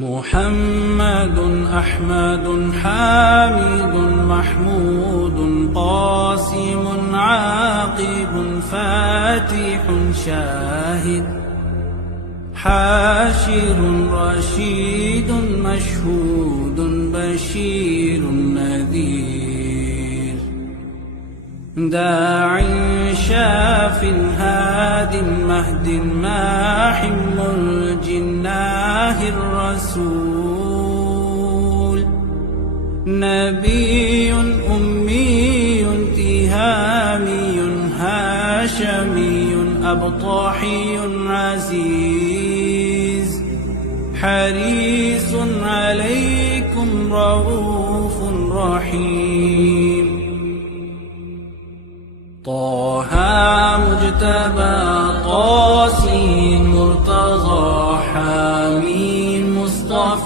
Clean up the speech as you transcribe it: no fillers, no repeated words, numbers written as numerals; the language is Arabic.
محمد أحمد حامد محمود قاسم عاقب فاتح شاهد حاشر رشيد مشهود بشير نذير داع شاف هاد مهد ماح الجناه الرسول نبي أمي تهامي هاشمي أبطاحي عزيز حريص عليكم رؤوف رحيم طه مجتبى طاسين مرتضى حامين مصطفى